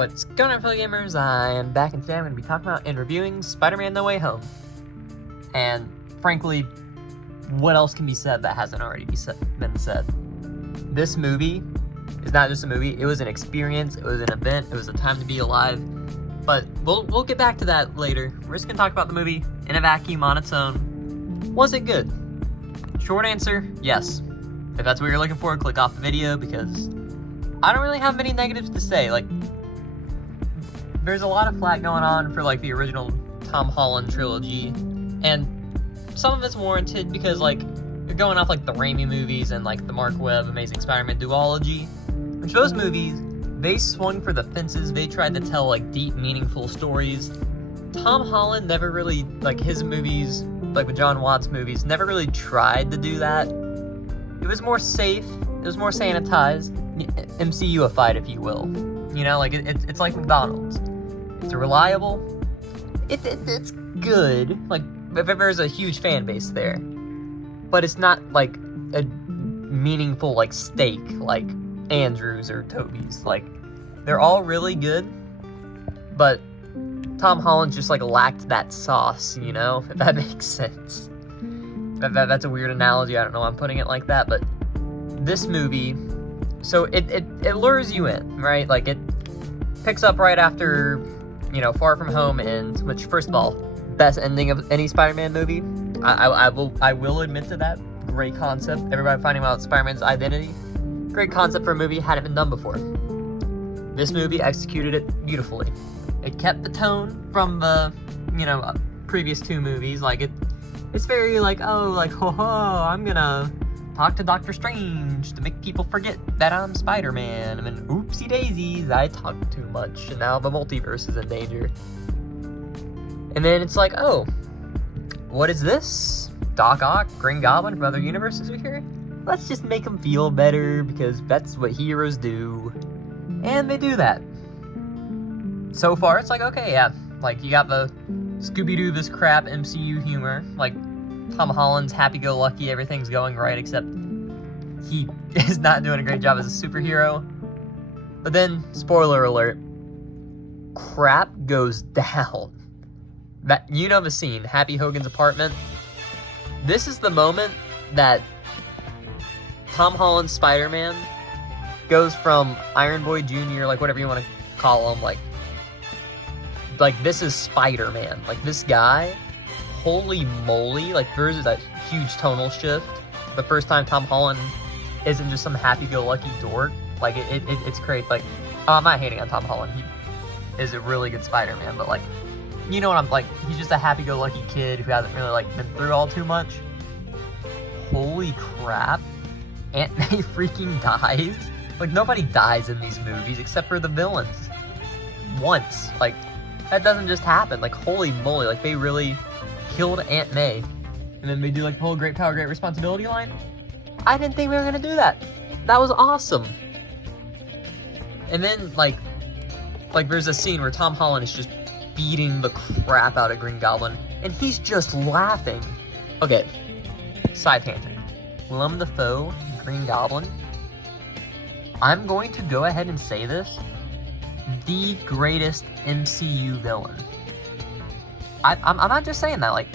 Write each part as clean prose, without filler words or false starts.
What's going on, fellow gamers? I am back, and today I'm going to be talking about and reviewing Spider-Man No Way Home. And frankly, what else can be said that hasn't already been said? This movie is not just a movie, it was an experience, it was an event, it was a time to be alive. But we'll get back to that later. We're just going to talk about the movie in a vacuum on its own. Was it good? Short answer, yes. If that's what you're looking for, click off the video, because I don't really have many negatives to say. Like, there's a lot of flack going on for, like, the original Tom Holland trilogy, and some of it's warranted because, like, you're going off, like, the Raimi movies and, like, the Mark Webb Amazing Spider-Man duology, which those movies, they swung for the fences. They tried to tell, like, deep, meaningful stories. Tom Holland never really, like, his movies, like the John Watts movies, never really tried to do that. It was more safe, it was more sanitized, MCU-ified, if you will. You know, like, it's like McDonald's. It's reliable, it's good, like, if there's a huge fan base there. But it's not, like, a meaningful, like, steak, like Andrew's or Toby's. Like, they're all really good, but Tom Holland just, like, lacked that sauce, you know, if that makes sense. That's a weird analogy, I don't know why I'm putting it like that, but this movie, so it lures you in, right? Like, it picks up right after, you know, Far From Home ends, which, first of all, best ending of any Spider-Man movie. I will admit to that. Great concept. Everybody finding out Spider-Man's identity. Great concept for a movie, hadn't been done before. This movie executed it beautifully. It kept the tone from the, you know, previous two movies. Like, it's very like, oh, like, ho ho, I'm gonna talk to Doctor Strange to make people forget that I'm Spider-Man. And then, oopsie daisies, I talked too much, and now the multiverse is in danger. And then it's like, oh, what is this? Doc Ock, Green Goblin from other universes are here? Let's just make them feel better, because that's what heroes do. And they do that. So far, it's like, okay, yeah, like, you got the Scooby-Doo this crap MCU humor, like, Tom Holland's happy-go-lucky, everything's going right, except he is not doing a great job as a superhero. But then, spoiler alert, crap goes down. That, you know the scene, Happy Hogan's apartment. This is the moment that Tom Holland's Spider-Man goes from Iron Boy Jr., like, whatever you want to call him, like, this is Spider-Man. Like, this guy, holy moly, like, there's that huge tonal shift. The first time Tom Holland isn't just some happy-go-lucky dork. Like, it's great. Like, I'm not hating on Tom Holland. He is a really good Spider-Man, but, like, you know what I'm, like, he's just a happy-go-lucky kid who hasn't really, like, been through all too much. Holy crap. Aunt May freaking dies. Like, nobody dies in these movies except for the villains. Once. Like, that doesn't just happen. Like, holy moly, like, they really killed Aunt May. And then they do, like, the whole great power, great responsibility line. I didn't think we were gonna do that. That was awesome. And then, like, there's a scene where Tom Holland is just beating the crap out of Green Goblin, and he's just laughing. Okay, side tangent. Willem Dafoe, Green Goblin. I'm going to go ahead and say this. The greatest MCU villain. I'm not just saying that, like,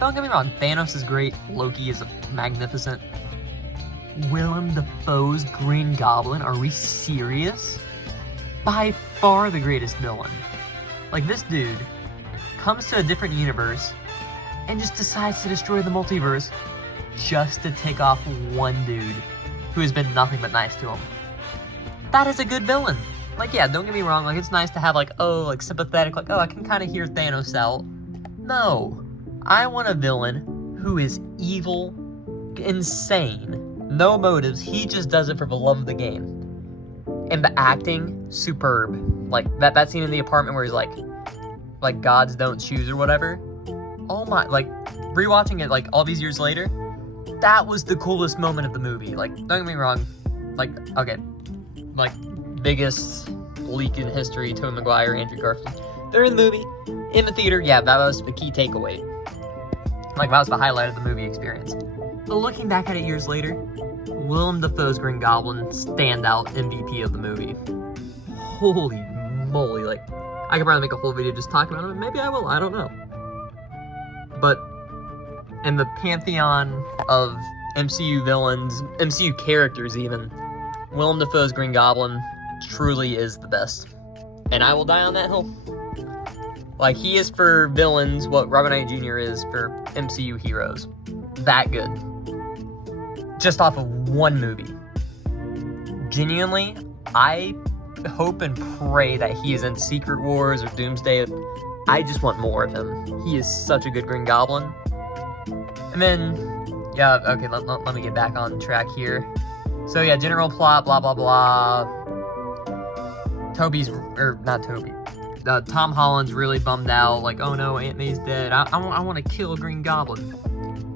don't get me wrong, Thanos is great, Loki is magnificent. Willem Dafoe's Green Goblin, are we serious? By far the greatest villain. Like, this dude comes to a different universe and just decides to destroy the multiverse just to take off one dude who has been nothing but nice to him. That is a good villain. Like, yeah, don't get me wrong, like, it's nice to have, like, oh, like, sympathetic, like, oh, I can kind of hear Thanos out. No. I want a villain who is evil, insane, no motives, he just does it for the love of the game. And the acting, superb. Like, that scene in the apartment where he's like, gods don't choose or whatever. Oh my, like, rewatching it, like, all these years later, that was the coolest moment of the movie. Like, don't get me wrong, like, okay, like, biggest leak in history, Tobey Maguire, Andrew Garfield. They're in the movie, in the theater, yeah, that was the key takeaway. Like, that was the highlight of the movie experience. But looking back at it years later, Willem Dafoe's Green Goblin, standout MVP of the movie. Holy moly, like, I could probably make a whole video just talking about him. Maybe I will, I don't know. But in the pantheon of MCU villains, MCU characters even, Willem Dafoe's Green Goblin truly is the best. And I will die on that hill. Like, he is for villains what Robert Downey Jr. is for MCU heroes. That good. Just off of one movie. Genuinely, I hope and pray that he is in Secret Wars or Doomsday. I just want more of him. He is such a good Green Goblin. And then, yeah, okay, let me get back on track here. So yeah, general plot, blah, blah, blah. Tom Holland's really bummed out, like, oh no, Aunt May's dead. I want to kill Green Goblin.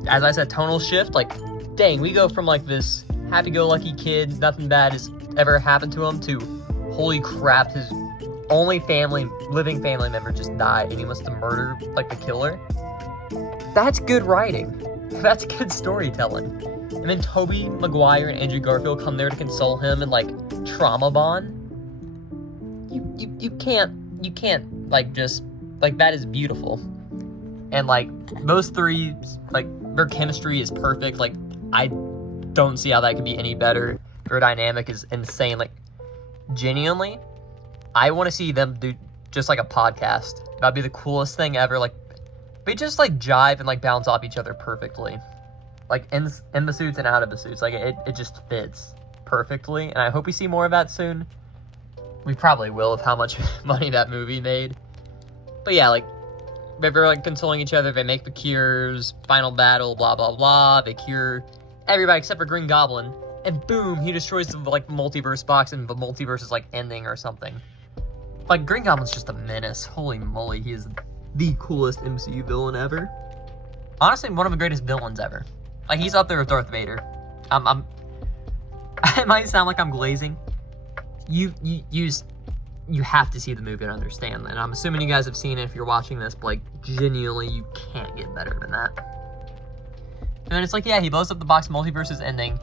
As I said, tonal shift, like, dang, we go from like this happy-go-lucky kid, nothing bad has ever happened to him, to holy crap, his only living family member just died, and he wants to murder, like, the killer. That's good writing. That's good storytelling. And then Tobey Maguire and Andrew Garfield come there to console him and, like, trauma bond. You can't, like, just, like, that is beautiful. And, like, those three, like, their chemistry is perfect. Like, I don't see how that could be any better. Their dynamic is insane. Like, genuinely, I want to see them do just, like, a podcast. That'd be the coolest thing ever. Like, they just, like, jive and, like, bounce off each other perfectly. Like, in the suits and out of the suits. Like, it just fits perfectly. And I hope we see more of that soon. We probably will with how much money that movie made. But yeah, like, they're, like, consoling each other. They make the cures, final battle, blah, blah, blah. They cure everybody except for Green Goblin. And boom, he destroys the, like, multiverse box, and the multiverse is, like, ending or something. Like, Green Goblin's just a menace. Holy moly, he is the coolest MCU villain ever. Honestly, one of the greatest villains ever. Like, he's up there with Darth Vader. It might sound like I'm glazing. You have to see the movie to understand. And I'm assuming you guys have seen it if you're watching this, but, like, genuinely, you can't get better than that. And then it's like, yeah, he blows up the box, multiverse is ending.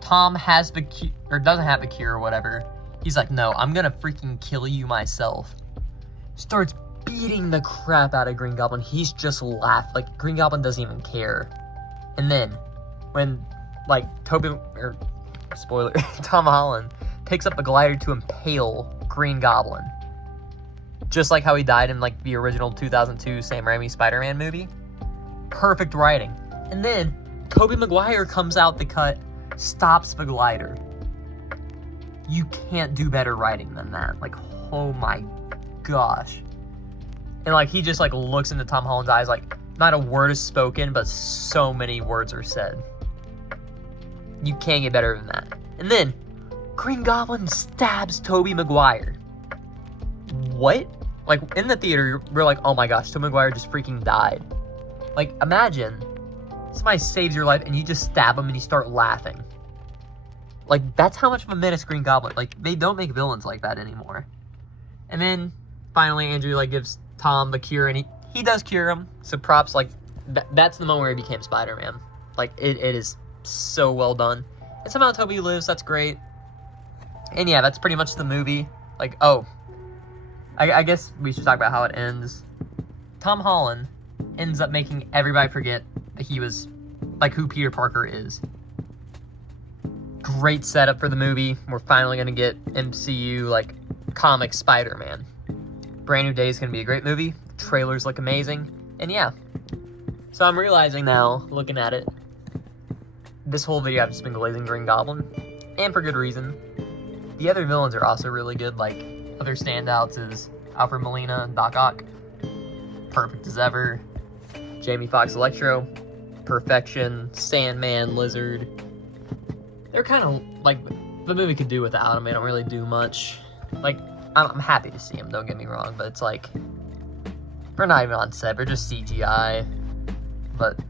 Tom has the cure, or doesn't have the cure or whatever. He's like, no, I'm gonna freaking kill you myself. Starts beating the crap out of Green Goblin. He's just laughed. Like, Green Goblin doesn't even care. And then, when, like, Tom Holland picks up a glider to impale Green Goblin. Just like how he died in, like, the original 2002 Sam Raimi Spider-Man movie. Perfect writing. And then, Tobey Maguire comes out the cut, stops the glider. You can't do better writing than that. Like, oh my gosh. And, like, he just, like, looks into Tom Holland's eyes, like, not a word is spoken, but so many words are said. You can't get better than that. And then, Green Goblin stabs Tobey Maguire. What? Like, in the theater, we're like, oh my gosh, Tobey Maguire just freaking died. Like, imagine somebody saves your life and you just stab him and you start laughing. Like, that's how much of a menace Green Goblin. Like, they don't make villains like that anymore. And then, finally, Andrew, like, gives Tom the cure, and he does cure him. So props, like, that's the moment where he became Spider-Man. Like, it is so well done. And somehow Tobey lives, that's great. And yeah, that's pretty much the movie. Like, oh, I guess we should talk about how it ends. Tom Holland ends up making everybody forget that he was, like, who Peter Parker is. Great setup for the movie. We're finally going to get MCU, like, comic Spider-Man. Brand New Day is going to be a great movie. Trailers look amazing. And yeah. So I'm realizing now, looking at it, this whole video I've just been glazing Green Goblin. And for good reason. The other villains are also really good. Like, other standouts is Alfred Molina, Doc Ock. Perfect as ever. Jamie Foxx, Electro. Perfection. Sandman, Lizard. They're kind of, like, the movie could do without them. They don't really do much. Like, I'm happy to see them, don't get me wrong. But it's like, they're not even on set. They're just CGI. But,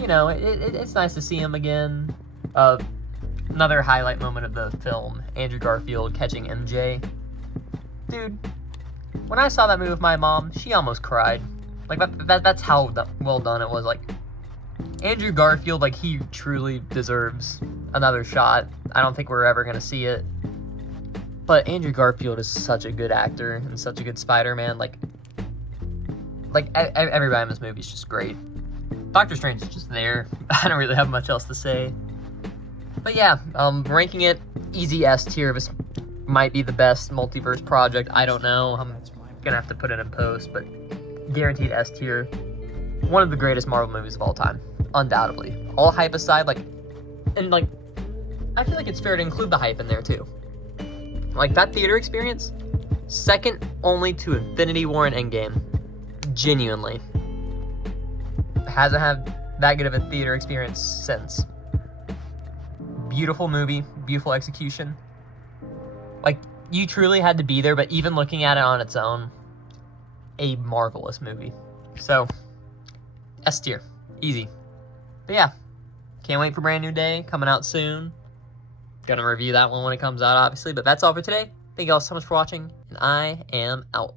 you know, it's nice to see them again. Another highlight moment of the film, Andrew Garfield catching MJ. Dude, when I saw that movie with my mom, she almost cried. Like, that's how well done it was. Like, Andrew Garfield, like, he truly deserves another shot. I don't think we're ever going to see it. But Andrew Garfield is such a good actor and such a good Spider-Man. Everybody in this movie is just great. Doctor Strange is just there. I don't really have much else to say. But yeah, ranking it easy S tier. This might be the best multiverse project. I don't know. I'm gonna have to put it in post, but guaranteed S tier. One of the greatest Marvel movies of all time, undoubtedly. All hype aside, I feel like it's fair to include the hype in there too. Like, that theater experience, second only to Infinity War and Endgame. Genuinely. Hasn't had that good of a theater experience since. Beautiful movie, beautiful execution. Like, you truly had to be there, but even looking at it on its own, a marvelous movie. So, S tier. Easy. But yeah, can't wait for Brand New Day, coming out soon. Gonna review that one when it comes out, obviously. But that's all for today. Thank you all so much for watching, and I am out.